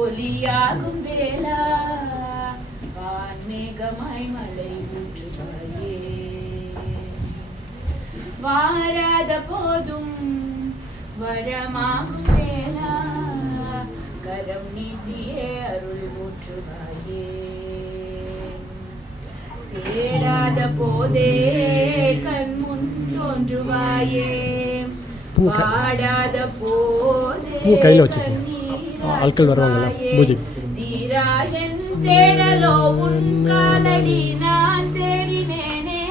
ஒலியாகும் வேளா வான்மேகமாய் மலை ஊற்றுவாயே. வாராத போதும் வரமாகும் வேளா கரம் நீட்டியே அருள் ஊற்றுவாயே. தேடாத போதே கண்முன் தோன்றுவாயே. பாடாத போதே ஆட்கள் வருவாங்கல்ல பூஜை தீராஜன் தேடலோ உன் காலடி நான் தேடினேனே.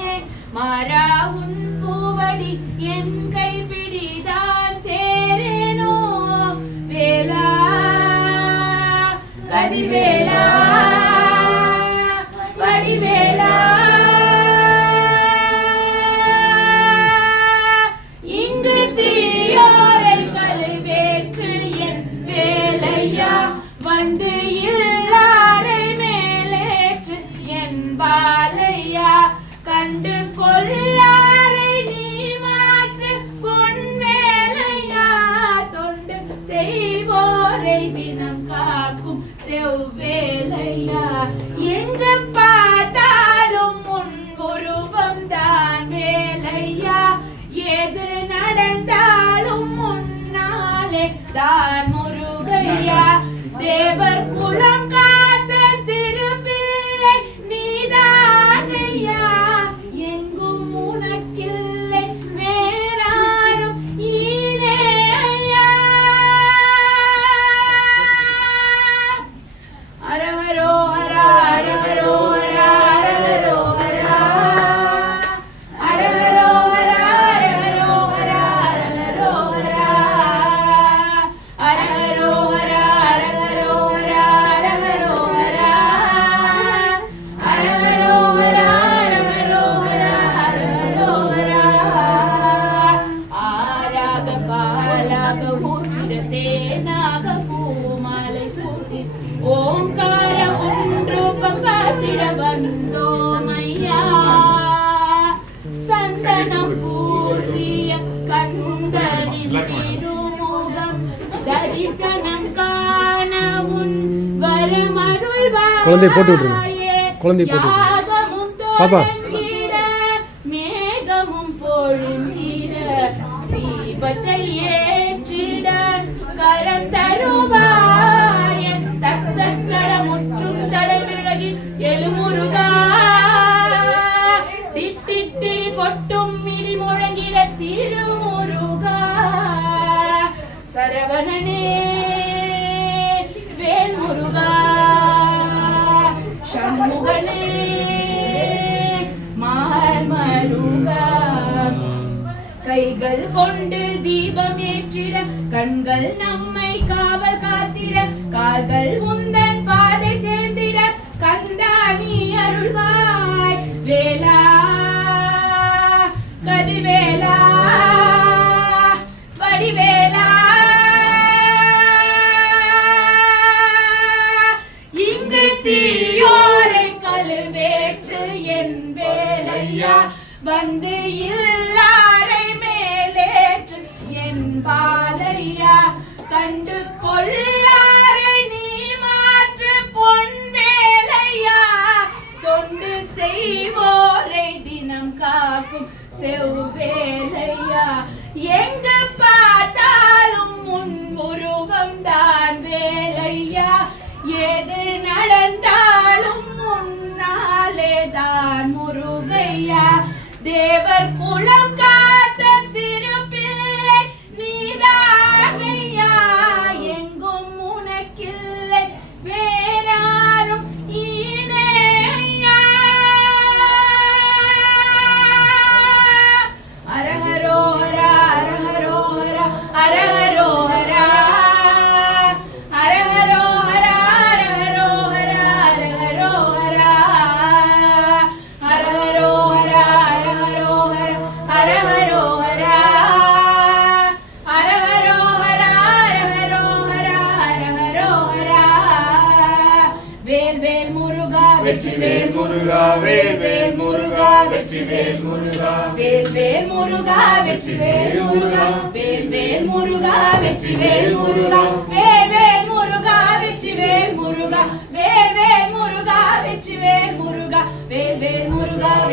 மாறா உன் பூவடி என் கைப்பிடிதான் சேரேனோ. வேளா கதிவேளா வடிவேளா இங்கு தீயோரை கழுவேற்று என் வேலையா வந்து இல்லாரை மேலேற்று என் பாலையா. கண்டு கொள்ளாரை நீ மாற்று பொன் வேலையா. தொண்டு செய்வோரை தினம் காக்கும் செவ்வேலையா. எங்கு பார்த்தாலும் முன் உருவம் தான் வேலையா. ஏது நடந்தாலும் முன்னாலே தான் முருகையா. தேவர் குலம் காத்த சிறு பிள்ளை நீதானையா. எங்கும் உனக்கில்லை வேறாரும் ஈனேயா. அரஹரோ ஹரா அரஹரோ ஹரா அரஹரோ ஹரா அரஹரோ ஹரா அரஹரோ ஹரா அரஹரோ ஹரா அரஹரோ ஹரா அரஹரோ ஹரா அரஹரோ ஹரா அரஹரோ ஹரா அரஹரோ ஹரா அரஹரோ ஹரா. ஆராக பாலாக ஊற்றிட தேனாக பூமாலை சூட்டி ஓங்கார ஒன்றூபம் பார்த்திட வந்தோமையா. சந்தனம் பூசிய கந்தனின் திருமுகம் தரிசனம் காண உன் வரமருள்வாயே. குழந்தை போட்டு விட்டுருங்க. குழந்தை போட்டு பாப்பா மேகமும் பொழுந்திட தீபத்தை ஏற்றிட கரம் தருவாய. தத்தக்கள முற்றும் தடவிலகி எழுமுருகா. திட்டித்திரி கொட்டும் மிடி முழங்கிட திருமுருகா. சரவணனே வேல்முருகா. சண்முகனே மார்மருகா. கைகள் கொண்டு தீபம் ஏற்றிட கண்கள் நம்மை காவல் காத்திட கால்கள் உந்தன் பாதை சேர்ந்திட கந்தா நீ அருள்வாய். வேளா கதிவேளா வடிவேளா இங்கு தீயோரை கழுவேற்று என் வேலையா. வந்து இல்லாரை மேலேற்று என் பாலையா. கண்டு கொள்ளாரை நீ மாற்று பொன் வேலையா. தொண்டு செய்வோரை தினம் காக்கும் செவ்வேலையா. எங்கு பார்த்தாலும் முன் உருவம் தான் வேலையா. ஏது நடந்தாலும் முன்னாலே தான் முருகையா. தேவர் குலம் காத்த சிறு பிள்ளை நீதானையா. எங்கும் உனக்கில்லை வேறாரும் ஈனேயா. அரஹரோ ஹரா அரஹரோ ஹரா அரஹரோ ஹரா அரஹரோ ஹரா அரஹரோ ஹரா அரஹரோ ஹரா அரஹரோ ஹரா அரஹரோ ஹரா அரஹரோ ஹரா அரஹரோ ஹரா அரஹரோ ஹரா அரஹரோ ஹரா. வேல் வேல் முருகா வெற்றி வேல் முருகா. வேல் வேல் முருகா வெற்றி வேல் முருகா. வேல் வேல் முருகா வெற்றி வேல் முருகா. வேல் வேல் முருகா வெற்றி வேல் முருகா. வேல் வேல் முருகா